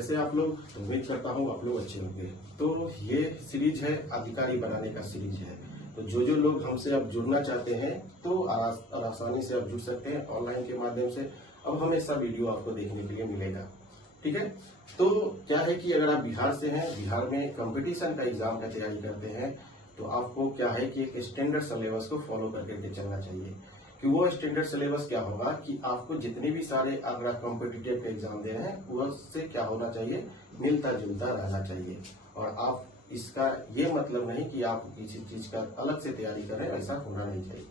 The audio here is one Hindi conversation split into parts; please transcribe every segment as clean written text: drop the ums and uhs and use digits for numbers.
कैसे आप लोग? उम्मीद करता हूँ आप लोग अच्छे होंगे। तो ये सीरीज है अधिकारी बनाने का सीरीज है। तो जो लोग हमसे अब जुड़ना चाहते हैं तो आसानी से आप जुड़ सकते हैं ऑनलाइन के माध्यम से। अब हमेशा वीडियो आपको देखने के लिए मिलेगा, ठीक है। तो क्या है कि अगर आप बिहार से हैं, बिहार में कंपटीशन का एग्जाम का तैयारी करते हैं, तो आपको क्या है कि एक स्टैंडर्ड सिलेबस को फॉलो करके चलना चाहिए। कि वो स्टैंडर्ड सिलेबस क्या होगा कि आपको जितने भी सारे अगर आप कॉम्पिटिटिव का एग्जाम दे रहे हैं उससे क्या होना चाहिए, मिलता जुलता रहना चाहिए। और आप इसका ये मतलब नहीं कि आप किसी चीज का अलग से तैयारी कर रहे हैं, ऐसा होना नहीं चाहिए।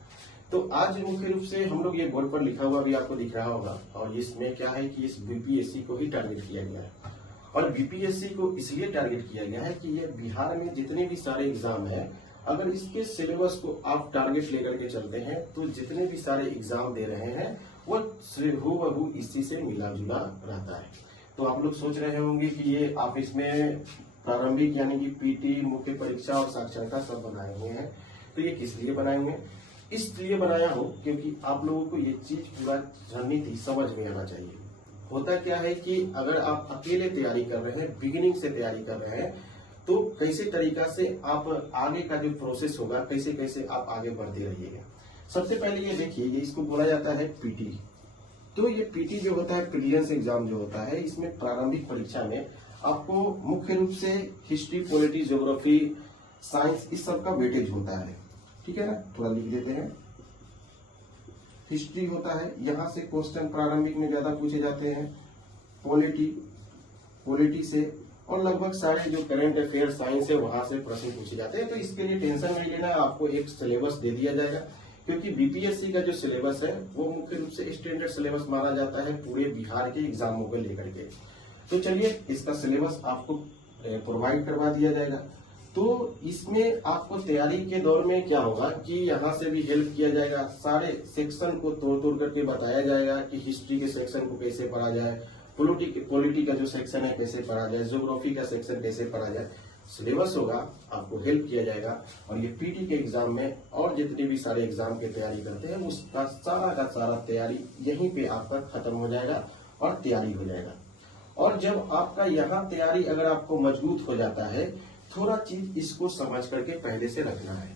तो आज मुख्य रूप से हम लोग ये बोर्ड पर लिखा हुआ भी आपको दिख रहा होगा, और इसमें क्या है कि इस बीपीएससी को ही टारगेट किया गया है। और बीपीएससी को इसलिए टारगेट किया गया है कि ये बिहार में जितने भी सारे एग्जाम है, अगर इसके सिलेबस को आप टारगेट लेकर के चलते हैं तो जितने भी सारे एग्जाम दे रहे हैं वो हूबहू इसी से मिला जुला रहता है। तो आप लोग सोच रहे होंगे कि ये आप इसमें प्रारंभिक यानी कि पीटी, मुख्य परीक्षा और साक्षरता सब बनाए हुए हैं। तो ये किस लिए बनाए हुए? इसलिए बनाया हो क्योंकि आप लोगों को ये चीज पूरा रणनीति समझ में आना चाहिए। होता क्या है कि अगर आप अकेले तैयारी कर रहे हैं, बिगिनिंग से तैयारी कर रहे हैं, तो कैसे तरीका से आप आगे का जो प्रोसेस होगा, कैसे कैसे आप आगे बढ़ते रहिएगा। सबसे पहले ये देखिए, ये इसको बोला जाता है पीटी। तो ये पीटी जो होता है, प्रीलिम्स एग्जाम जो होता है, इसमें प्रारंभिक परीक्षा में आपको मुख्य रूप से हिस्ट्री, पॉलिटी, ज्योग्राफी, साइंस इस सब का वेटेज होता है, ठीक है ना। थोड़ा लिख देते हैं। हिस्ट्री होता है, यहां से क्वेश्चन प्रारंभिक में ज्यादा पूछे जाते हैं। पॉलिटी से, और लगभग सारे जो करंट अफेयर साइंस है वहां से प्रश्न पूछे जाते हैं। तो इसके लिए टेंशन नहीं लेना, आपको एक सिलेबस दे दिया जाएगा। क्योंकि बीपीएससी का जो सिलेबस है वो मुख्य रूप से स्टैंडर्ड सिलेबस माना जाता है पूरे बिहार के एग्जामों को लेकर के। तो चलिए, इसका सिलेबस आपको प्रोवाइड करवा दिया जाएगा। तो इसमें आपको तैयारी के दौर में क्या होगा कि यहाँ से भी हेल्प किया जाएगा, सारे सेक्शन को तोड़ करके बताया जाएगा कि हिस्ट्री के सेक्शन को कैसे पढ़ा जाए, पॉलिटी का जो सेक्शन है कैसे पढ़ा जाए, ज्योग्राफी का सेक्शन कैसे पढ़ा जाए। सिलेबस होगा, आपको हेल्प किया जाएगा। और ये पीटी के एग्जाम में और जितने भी सारे एग्जाम की तैयारी करते हैं उसका सारा का सारा तैयारी यहीं पे आपका खत्म हो जाएगा और तैयारी हो जाएगा। और जब आपका यहाँ तैयारी अगर आपको मजबूत हो जाता है, थोड़ा चीज इसको समझ करके पहले से रखना है।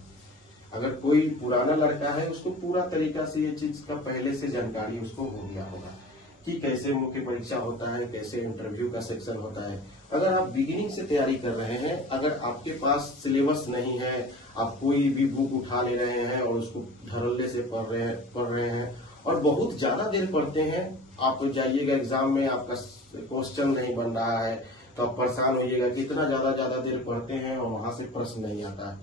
अगर कोई पुराना लड़का है उसको पूरा तरीका से ये चीज का पहले से जानकारी उसको हो गया होगा कि कैसे मुख्य परीक्षा होता है, कैसे इंटरव्यू का सेक्शन होता है। अगर आप बिगिनिंग से तैयारी कर रहे हैं, अगर आपके पास सिलेबस नहीं है, आप कोई भी बुक उठा ले रहे हैं और उसको धड़ल्ले से पढ़ रहे हैं और बहुत ज्यादा देर पढ़ते हैं, आप जाइएगा एग्जाम में आपका क्वेश्चन नहीं बन रहा है तो आप परेशान होइएगा कि इतना ज्यादा देर पढ़ते हैं और वहां से प्रश्न नहीं आता है।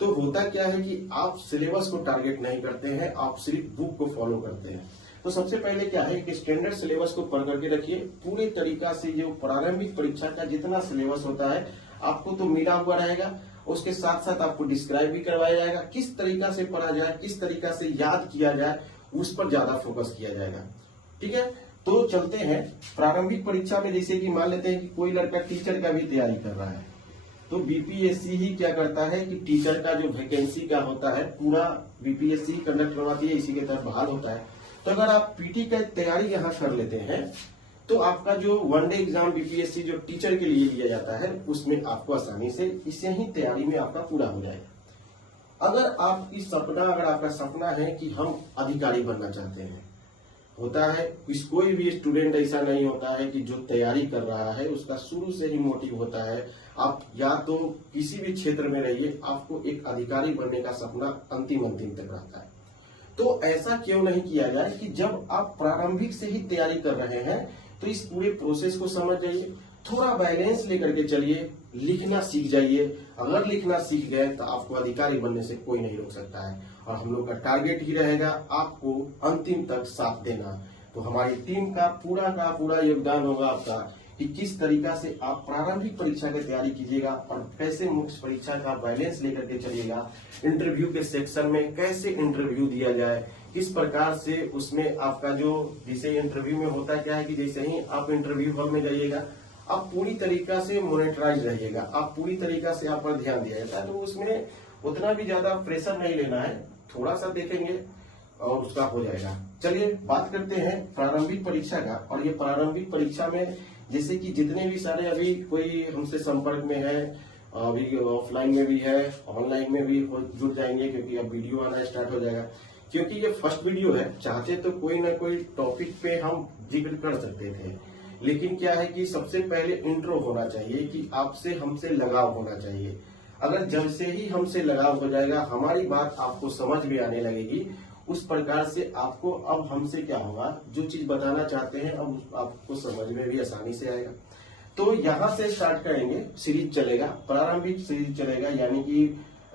तो होता क्या है कि आप सिलेबस को टारगेट नहीं करते हैं, आप सिर्फ बुक को फॉलो करते हैं। तो सबसे पहले क्या है कि स्टैंडर्ड सिलेबस को पढ़ करके रखिए। पूरे तरीका से जो प्रारंभिक परीक्षा का जितना सिलेबस होता है आपको तो मिला हुआ रहेगा, उसके साथ साथ आपको डिस्क्राइब भी करवाया जाएगा। किस तरीका से पढ़ा जाए, किस तरीका से याद किया जाए, उस पर ज्यादा फोकस किया जाएगा, ठीक है। तो चलते हैं प्रारंभिक परीक्षा में। जैसे कि मान लेते हैं कि कोई लड़का टीचर का भी तैयारी कर रहा है, तो बीपीएससी ही क्या करता है कि टीचर का जो वैकेंसी का होता है पूरा बीपीएससी कंडक्ट करवाती है, इसी के तहत बहाल होता है। तो अगर आप पीटी का तैयारी यहाँ कर लेते हैं तो आपका जो वनडे एग्जाम बीपीएससी जो टीचर के लिए लिया जाता है उसमें आपको आसानी से इसे ही तैयारी में आपका पूरा हो जाएगा। अगर आपका सपना है कि हम अधिकारी बनना चाहते हैं, होता है कोई भी स्टूडेंट ऐसा नहीं होता है कि जो तैयारी कर रहा है उसका शुरू से ही मोटिव होता है आप या तो किसी भी क्षेत्र में रहिए, आपको एक अधिकारी बनने का सपना अंतिम तक रहता है। तो ऐसा क्यों नहीं किया जाए कि जब आप प्रारंभिक से ही तैयारी कर रहे हैं तो इस पूरे प्रोसेस को समझ जाइए, थोड़ा बैलेंस लेकर के चलिए, लिखना सीख जाइए। अगर लिखना सीख गए तो आपको अधिकारी बनने से कोई नहीं रोक सकता है। और हम लोग का टारगेट ही रहेगा आपको अंतिम तक साथ देना। तो हमारी टीम का पूरा योगदान होगा आपका कि किस तरीका से आप प्रारंभिक परीक्षा की तैयारी कीजिएगा और कैसे मुख्य परीक्षा का बैलेंस लेकर के चलिएगा। इंटरव्यू के सेक्शन में कैसे इंटरव्यू दिया जाए, किस प्रकार से उसमें आपका जो जैसे इंटरव्यू में होता क्या है कि जैसे ही आप इंटरव्यू हॉल में जाइएगा आप पूरी तरीका से मॉनिटराइज रहिएगा, आप पूरी तरीका से आप पर ध्यान दिया जाता है। तो उसमें उतना भी ज्यादा प्रेशर नहीं लेना है, थोड़ा सा देखेंगे और उसका हो जाएगा। चलिए बात करते हैं प्रारंभिक परीक्षा का। और ये प्रारंभिक परीक्षा में जैसे कि जितने भी सारे अभी कोई हमसे संपर्क में है, अभी ऑफलाइन में भी है, ऑनलाइन में भी जुड़ जाएंगे, क्योंकि अब वीडियो आना स्टार्ट हो जाएगा। क्योंकि ये फर्स्ट वीडियो है, चाहते तो कोई ना कोई टॉपिक पे हम जिक्र कर सकते थे, लेकिन क्या है कि सबसे पहले इंट्रो होना चाहिए कि आपसे हमसे लगाव होना चाहिए। अगर जब से ही हमसे लगाव हो जाएगा, हमारी बात आपको समझ में आने लगेगी, उस प्रकार से आपको अब हमसे क्या होगा, जो चीज बताना चाहते हैं अब आपको समझ में भी आसानी से आएगा। तो यहाँ से स्टार्ट करेंगे, सीरीज चलेगा, प्रारंभिक सीरीज चलेगा, यानी कि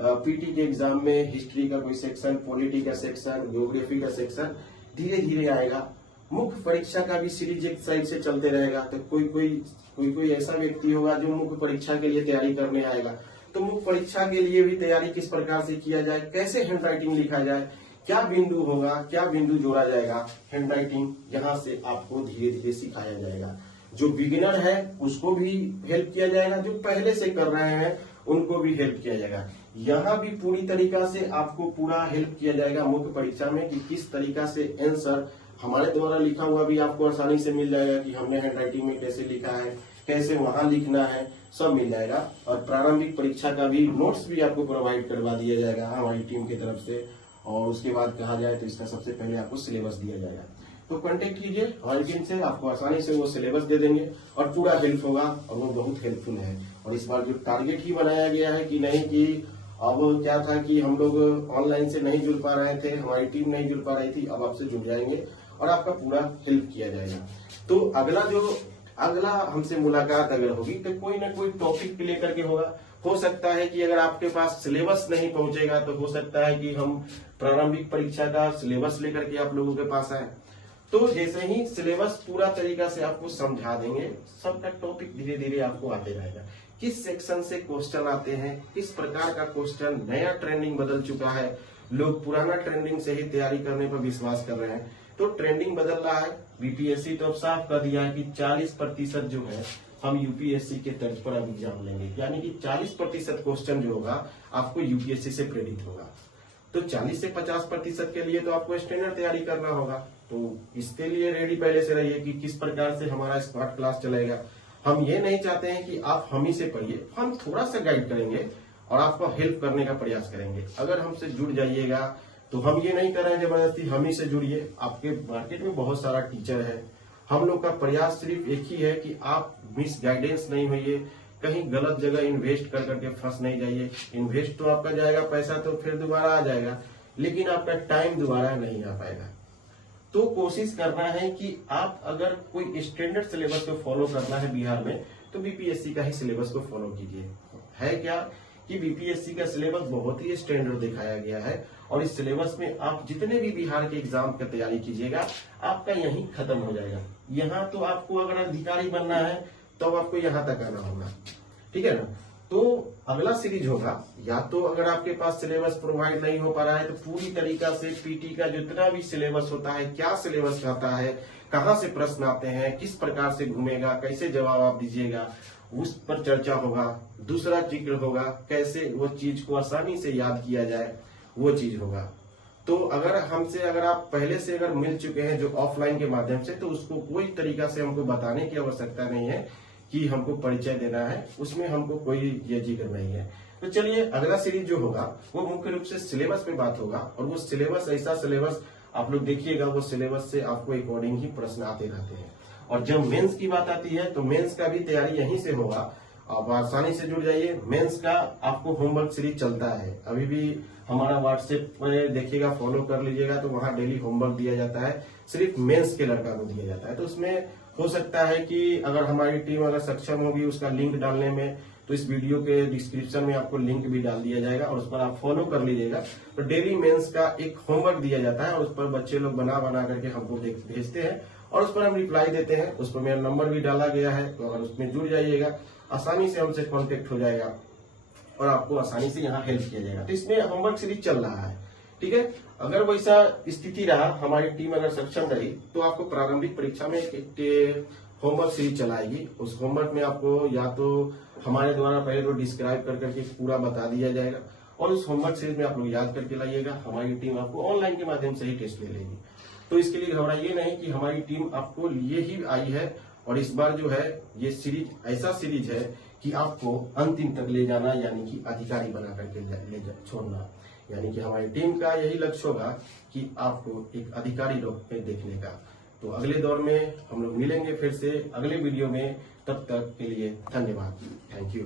पीटी के एग्जाम में हिस्ट्री का कोई सेक्शन, पॉलिटी का सेक्शन, ज्योग्राफी का सेक्शन धीरे धीरे आएगा। मुख्य परीक्षा का भी सीरीज एक साइड से चलते रहेगा। तो कोई ऐसा व्यक्ति होगा जो मुख्य परीक्षा के लिए तैयारी करने आएगा, तो मुख्य परीक्षा के लिए भी तैयारी किस प्रकार से किया जाए, कैसे हैंड राइटिंग लिखा जाए, क्या बिंदु होगा, क्या बिंदु जोड़ा जाएगा, हैंड राइटिंग यहाँ से आपको धीरे धीरे सिखाया जाएगा। जो बिगिनर है उसको भी हेल्प किया जाएगा, जो पहले से कर रहे हैं उनको भी हेल्प किया जाएगा। यहाँ भी पूरी तरीका से आपको पूरा हेल्प किया जाएगा मुख्य परीक्षा में कि किस तरीका से आंसर हमारे द्वारा लिखा हुआ भी आपको आसानी से मिल जाएगा कि हमने हैंड राइटिंग में कैसे लिखा है, कैसे वहां लिखना है, सब मिल जाएगा। और प्रारंभिक परीक्षा का भी नोट्स भी आपको प्रोवाइड करवा दिया जाएगा हमारी टीम की तरफ से। और उसके बाद कहा जाए तो इसका सबसे पहले आपको सिलेबस दिया जाएगा। तो कांटेक्ट कीजिए हमारी टीम से, आपको आसानी से वो सिलेबस दे देंगे और पूरा हेल्प होगा, और वो बहुत हेल्पफुल है। और इस बार जो टारगेट ही बनाया गया है कि नहीं कि अब क्या था कि हम लोग ऑनलाइन से नहीं जुड़ पा रहे थे, हमारी टीम नहीं जुड़ पा रही थी, अब आपसे जुड़ जाएंगे और आपका पूरा हेल्प किया जाएगा। तो अगला हमसे मुलाकात अगर होगी तो कोई ना कोई टॉपिक को लेकर के होगा। हो सकता है कि अगर आपके पास सिलेबस नहीं पहुंचेगा तो हो सकता है कि हम प्रारंभिक परीक्षा का सिलेबस लेकर के आप लोगों के पास आए। तो जैसे ही सिलेबस पूरा तरीका से आपको समझा देंगे, सबका टॉपिक धीरे धीरे आपको आते रहेगा। किस सेक्शन से क्वेश्चन आते हैं, किस प्रकार का क्वेश्चन, नया ट्रेंडिंग बदल चुका है, लोग पुराना ट्रेंडिंग से ही तैयारी करने पर विश्वास कर रहे हैं, तो ट्रेंडिंग बदल रहा है। बीपीएससी तो अब साफ कर दिया है कि 40% जो है हम यूपीएससी के तर्ज पर अब एग्जाम लेंगे, यानी कि 40% क्वेश्चन जो होगा आपको यूपीएससी से प्रेडिक्ट होगा। तो 40 से 50% के लिए तो आपको स्टैंडर्ड तैयारी करना होगा। तो इसके लिए रेडी पहले से रहिए कि किस प्रकार से हमारा स्मार्ट क्लास चलेगा। हम ये नहीं चाहते हैं कि आप हम ही से पढ़िए, हम थोड़ा सा गाइड करेंगे और आपको हेल्प करने का प्रयास करेंगे। अगर हमसे जुड़ जाइएगा तो हम ये नहीं कर रहे हैं जबरदस्ती हम ही से जुड़िए, आपके मार्केट में बहुत सारा टीचर है। हम लोग का प्रयास सिर्फ एक ही है कि आप मिस गाइडेंस नहीं होइए, कहीं गलत जगह इन्वेस्ट कर करके फंस नहीं जाइए। इन्वेस्ट तो आपका जाएगा पैसा, तो फिर दोबारा आ जाएगा, लेकिन आपका टाइम दोबारा नहीं आ पाएगा। तो कोशिश करना है कि आप अगर कोई स्टैंडर्ड सिलेबस को फॉलो करना है बिहार में, तो बीपीएससी का ही सिलेबस को फॉलो कीजिए। है क्या कि बीपीएससी का सिलेबस बहुत ही स्टैंडर्ड दिखाया गया है, और इस सिलेबस में आप जितने भी बिहार के एग्जाम की तैयारी कीजिएगा आपका यहीं खत्म हो जाएगा। यहाँ तो आपको अगर अधिकारी बनना है तो आपको यहाँ तक आना होगा, ठीक है ना। तो अगला सीरीज होगा, या तो अगर आपके पास सिलेबस प्रोवाइड नहीं हो पा रहा है तो पूरी तरीका से पीटी का जितना भी सिलेबस होता है, क्या सिलेबस आता है, कहाँ से प्रश्न आते हैं, किस प्रकार से घूमेगा, कैसे जवाब आप दीजिएगा, उस पर चर्चा होगा। दूसरा जिक्र होगा कैसे वो चीज को आसानी से याद किया जाए, वो चीज होगा। तो अगर आप पहले से अगर मिल चुके हैं जो ऑफलाइन के माध्यम से, तो उसको कोई तरीका से हमको बताने की आवश्यकता नहीं है कि हमको परिचय देना है, उसमें हमको कोई ये जिक्र नहीं है। तो चलिए अगला सीरीज जो होगा वो मुख्य रूप से सिलेबस पे बात होगा, और वो सिलेबस ऐसा सिलेबस आप लोग देखिएगा, वो सिलेबस से आपको अकॉर्डिंग ही प्रश्न आते रहते हैं। और जब मेंस की बात आती है तो मेंस का भी तैयारी यहीं से होगा, आप आसानी से जुड़ जाइए। मेंस का आपको होमवर्क सीरीज चलता है, अभी भी हमारा व्हाट्सएप पे देखिएगा, फॉलो कर लीजिएगा, तो वहाँ डेली होमवर्क दिया जाता है, सिर्फ मेंस के लड़का को दिया जाता है। तो उसमें हो सकता है कि अगर हमारी टीम अगर सक्षम होगी उसका लिंक डालने में, तो इस वीडियो के डिस्क्रिप्शन में आपको लिंक भी डाल दिया जाएगा और उस पर आप फॉलो कर लीजिएगा। तो डेली मेंस का एक होमवर्क दिया जाता है और उस पर बच्चे लोग बना करके हमको भेजते हैं और उस पर हम रिप्लाई देते हैं। उस पर मेरा नंबर भी डाला गया है, तो अगर उसमें जुड़ जाइएगा आसानी से हमसे कॉन्टेक्ट हो जाएगा और आपको आसानी से यहाँ हेल्प किया जाएगा। तो इसमें होमवर्क सीरीज चल रहा है, ठीक है। अगर वैसा स्थिति रहा, हमारी टीम अगर सक्षम रही, तो आपको प्रारंभिक परीक्षा में एक होमवर्क सीरीज चलाएगी। उस होमवर्क में आपको या तो हमारे द्वारा पहले तो डिस्क्राइब कर करके पूरा बता दिया जाएगा, और उस होमवर्क सीरीज में आप लोग याद करके लाइएगा। हमारी टीम आपको ऑनलाइन के माध्यम से ही टेस्ट ले लेगी। तो इसके लिए घबराइए नहीं कि हमारी टीम आपको लिए ही आई है और इस बार जो है ये सीरीज ऐसा सीरीज है कि आपको अंतिम तक ले जाना, यानी कि अधिकारी बना करके छोड़ना। यानी कि हमारी टीम का यही लक्ष्य होगा कि आपको एक अधिकारी रूप में देखने का। तो अगले दौर में हम लोग मिलेंगे फिर से अगले वीडियो में, तब तक के लिए धन्यवाद। Thank you.